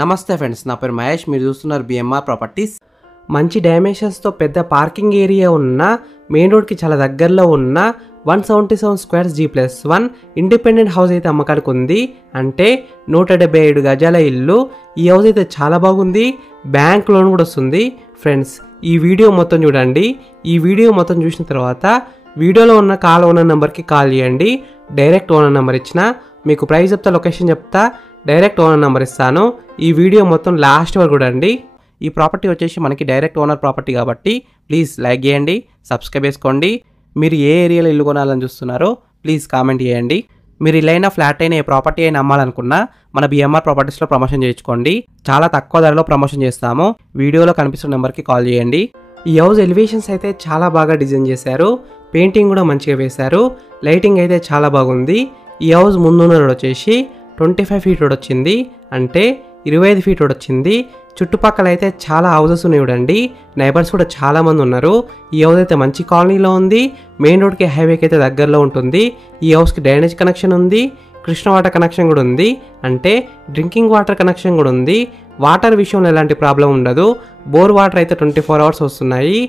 నమస్తే ఫ్రెండ్స్, నా పేరు మహేష్. మీరు చూస్తున్నారు బిఎంఆర్ ప్రాపర్టీస్. మంచి డైమెన్షన్స్తో పెద్ద పార్కింగ్ ఏరియా ఉన్న మెయిన్ రోడ్కి చాలా దగ్గరలో ఉన్న 177 స్క్వేర్స్ G+1 ఇండిపెండెంట్ హౌస్ అయితే అమ్మకానికి ఉంది. అంటే 177 గజాల ఇల్లు. ఈ హౌస్ అయితే చాలా బాగుంది. బ్యాంక్ లోన్ కూడా వస్తుంది. ఫ్రెండ్స్, ఈ వీడియో మొత్తం చూడండి. ఈ వీడియో మొత్తం చూసిన తర్వాత వీడియోలో ఉన్న ఓనర్ నెంబర్కి కాల్ చేయండి. డైరెక్ట్ ఓనర్ నెంబర్ ఇచ్చిన మీకు ప్రైస్ చెప్తా, లొకేషన్ చెప్తా, డైరెక్ట్ ఓనర్ నెంబర్ ఇస్తాను. ఈ వీడియో మొత్తం లాస్ట్ వరకు చూడండి. ఈ ప్రాపర్టీ వచ్చేసి మనకి డైరెక్ట్ ఓనర్ ప్రాపర్టీ కాబట్టి ప్లీజ్ లైక్ చేయండి, సబ్స్క్రైబ్ చేసుకోండి. మీరు ఏ ఏరియాలో ఇల్లు కొనాలని చూస్తున్నారో ప్లీజ్ కామెంట్ చేయండి. మీరు ఇల్లైనా ఫ్లాట్ అయినా ఏ ప్రాపర్టీ అయినా అమ్మాలనుకున్నా మన బిఎంఆర్ ప్రాపర్టీస్లో ప్రమోషన్ చేయించుకోండి. చాలా తక్కువ ధరలో ప్రమోషన్ చేస్తాము. వీడియోలో కనిపిస్తున్న నెంబర్కి కాల్ చేయండి. ఈ హౌస్ ఎలివేషన్స్ అయితే చాలా బాగా డిజైన్ చేశారు. పెయింటింగ్ కూడా మంచిగా వేశారు. లైటింగ్ అయితే చాలా బాగుంది. ఈ హౌస్ ముందున్న రోడ్ వచ్చేసి 25 ఫీట్ రోడ్ వచ్చింది. అంటే 25 ఫీట్ రోడ్ వచ్చింది. చుట్టుపక్కల అయితే చాలా హౌసెస్ ఉన్నాయి చూడండి. నైబర్స్ కూడా చాలా మంది ఉన్నారు. ఈ హౌస్ అయితే మంచి కాలనీలో ఉంది. మెయిన్ రోడ్కి హైవేకి అయితే దగ్గరలో ఉంటుంది. ఈ హౌస్కి డ్రైనేజ్ కనెక్షన్ ఉంది. కృష్ణ వాటర్ కనెక్షన్ కూడా ఉంది. అంటే డ్రింకింగ్ వాటర్ కనెక్షన్ కూడా ఉంది. వాటర్ విషయంలో ఎలాంటి ప్రాబ్లం ఉండదు. బోర్ వాటర్ అయితే 24 అవర్స్ వస్తున్నాయి.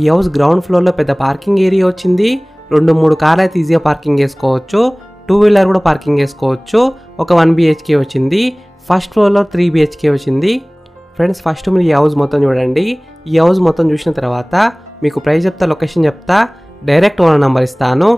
ఈ హౌస్ గ్రౌండ్ ఫ్లోర్లో పెద్ద పార్కింగ్ ఏరియా వచ్చింది. 2-3 కార్లు అయితే ఈజీగా పార్కింగ్ చేసుకోవచ్చు. 2 వీలర్ కూడా పార్కింగ్ చేసుకోవచ్చు. ఒక 1 BHK వచ్చింది. ఫస్ట్ ఫ్లోర్లో 3 BHK వచ్చింది. ఫ్రెండ్స్, ఫస్ట్ మీరు ఈ హౌస్ మొత్తం చూడండి. ఈ హౌస్ మొత్తం చూసిన తర్వాత మీకు ప్రైస్ చెప్తా, లొకేషన్ చెప్తా, డైరెక్ట్ ఓనర్ నెంబర్ ఇస్తాను.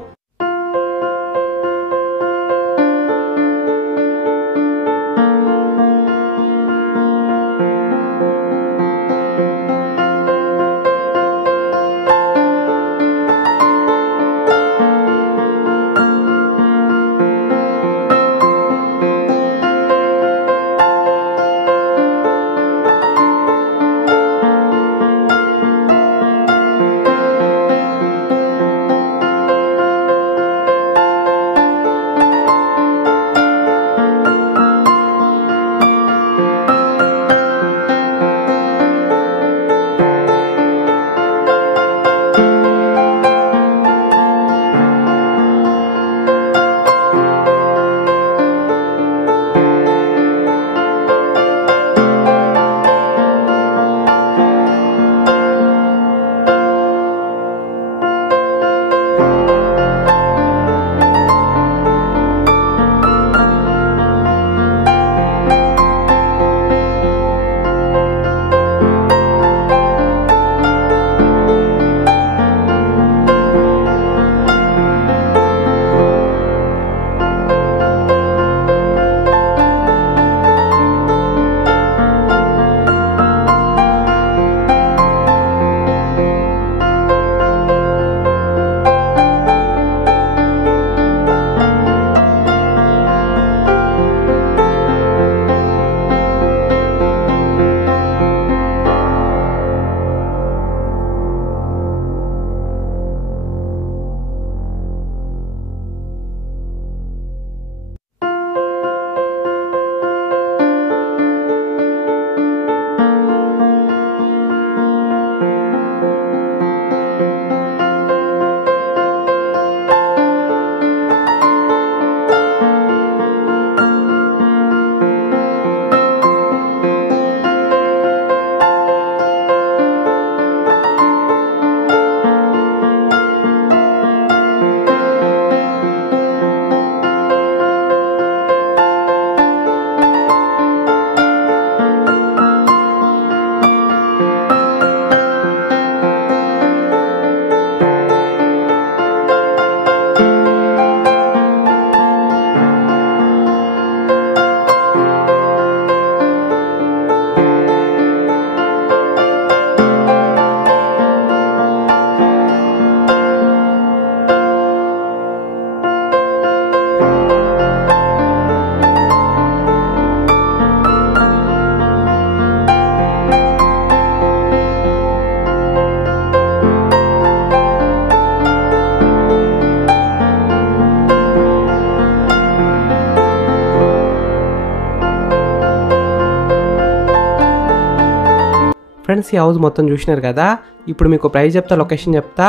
ఫ్రెండ్స్, ఈ హౌస్ మొత్తం చూసినారు కదా. ఇప్పుడు మీకు ప్రైస్ చెప్తా, లొకేషన్ చెప్తా,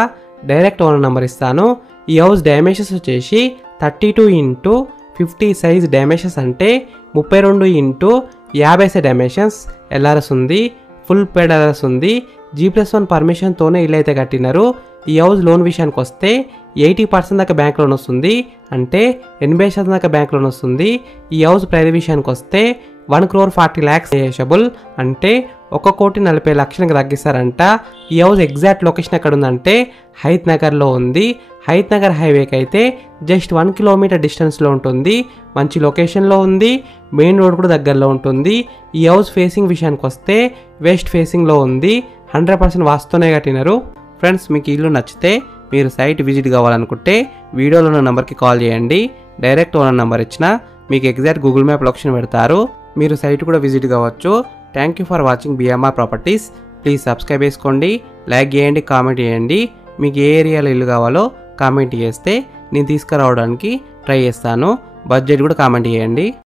డైరెక్ట్ ఓనర్ నెంబర్ ఇస్తాను. ఈ హౌస్ డైమెన్షన్స్ వచ్చేసి 32 x 50 సైజ్ డైమెన్షన్స్ అంటే 32 x 50 డైమెన్షన్స్, ఎల్ఆర్ఎస్ ఉంది, ఫుల్ పేడ్ ఎల్ఆర్ఎస్ ఉంది. G+1 పర్మిషన్తోనే ఇల్లు అయితే కట్టినారు. ఈ హౌస్ లోన్ విషయానికి వస్తే 80% దాకా బ్యాంక్ లోన్ వస్తుంది, అంటే 80% దాకా బ్యాంక్ లోన్ వస్తుంది. ఈ హౌస్ ప్రైస్ విషయానికి వస్తే 1,40,00,000 ఏషబుల్, అంటే 1,40,00,000కి తగ్గిస్తారంట. ఈ హౌస్ ఎగ్జాక్ట్ లొకేషన్ ఎక్కడ ఉందంటే హైత్ నగర్లో ఉంది. హైత్ నగర్ హైవేకి అయితే జస్ట్ 1 కిలోమీటర్ డిస్టెన్స్లో ఉంటుంది. మంచి లొకేషన్లో ఉంది, మెయిన్ రోడ్ కూడా దగ్గరలో ఉంటుంది. ఈ హౌస్ ఫేసింగ్ విషయానికి వస్తే వెస్ట్ ఫేసింగ్లో ఉంది. 100% వాస్తునే కట్టినారు. ఫ్రెండ్స్, మీకు ఇల్లు నచ్చితే మీరు సైట్ విజిట్ కావాలనుకుంటే వీడియోలో ఉన్న నెంబర్కి కాల్ చేయండి. డైరెక్ట్ ఓనర్ నెంబర్ ఇచ్చినా మీకు ఎగ్జాక్ట్ గూగుల్ మ్యాప్ లొకేషన్ పెడతారు, మీరు సైట్ కూడా విజిట్ కావచ్చు. Thank you for watching BMR properties. Please subscribe చేసుకోండి, లైక్ చేయండి, కామెంట్ చేయండి. మీకు ఏ ఏరియాలో ఇల్లు కావాలో కామెంట్ చేస్తే నేను తీసుకురావడానికి ట్రై చేస్తాను. బడ్జెట్ కూడా కామెంట్ చేయండి.